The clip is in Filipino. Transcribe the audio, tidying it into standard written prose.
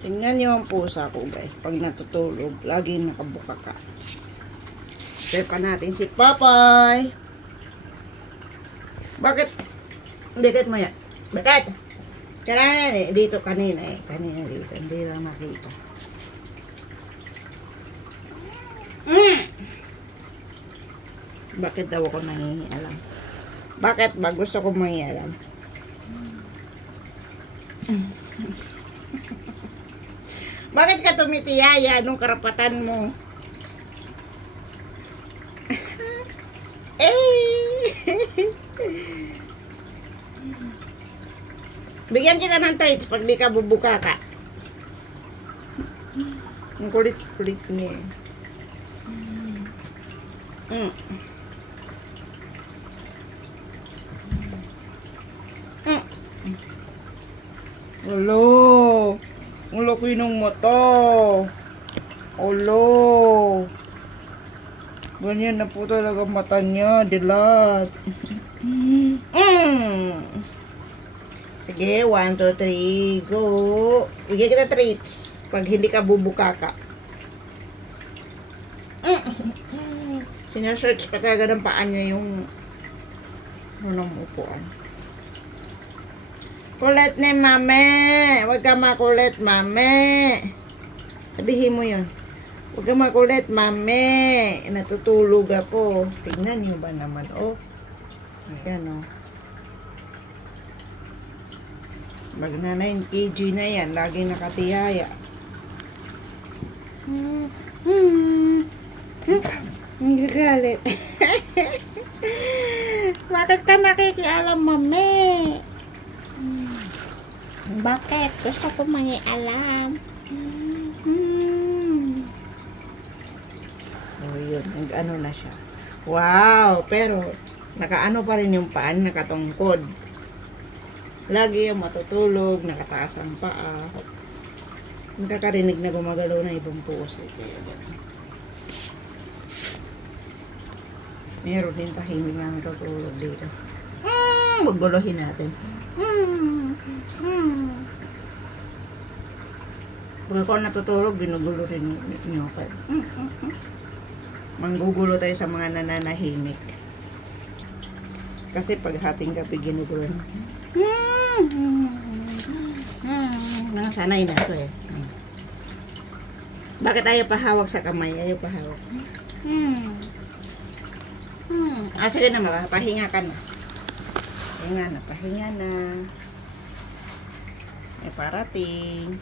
Tingnan niyo ang pusa ko, guys. Pag natutulog, laging nakabuka ka. Share pa natin si Papay. Bakit? Bakit mo yan? Bakit? Kailangan eh. Dito kanina eh. Kanina dito. Hindi lang makita. Bakit daw ako nangingialam? Bakit ba gusto ko mangingialam? Bakit ka tumitiyaya? Anong karapatan mo? Bigyan kita ng tights pag di ka bubuka ka. Ang kulit-kulit niya. Olo. Ang laki ng mata. Olo. Ganyan na po talaga mata niya. Dilat. Sige, 1, 2, 3, go. Bigyan kita treats. Pag hindi ka bubuka ka. Sinesearch pa talaga ng paan niya yung unang upuan. Kulit ni mame. Huwag ka makulit, mame. Sabihin mo yun. Huwag ka makulit, mame. Natutulog ako. Tingnan niyo ba naman, oh. Ayan, oh. Magna 9 kg na yan. Laging nakatiyaya. Hindi galit. Bakit ka nakikialam, mame? Bakit? Gusto ko mangialam. Oh, yun. Ano na siya. Wow! Pero, nakaano pa rin yung paan, nakatungkod. Lagi yung matutulog, nakataas ang paa. Nakakarinig na gumagalaw na ibang puso. Meron din tahimik na natutulog dito. Maguluhin natin. Pag ako natutulog, binugulo rin nyo ako. Manggugulo tayo sa mga nananahimik. Kasi pag hating gabi, ginugulo na. Sanay na ito eh. Bakit ayaw pahawak sa kamay? Ayaw pahawak. Sige na, pahinga ka na. Pahinga na. May parating.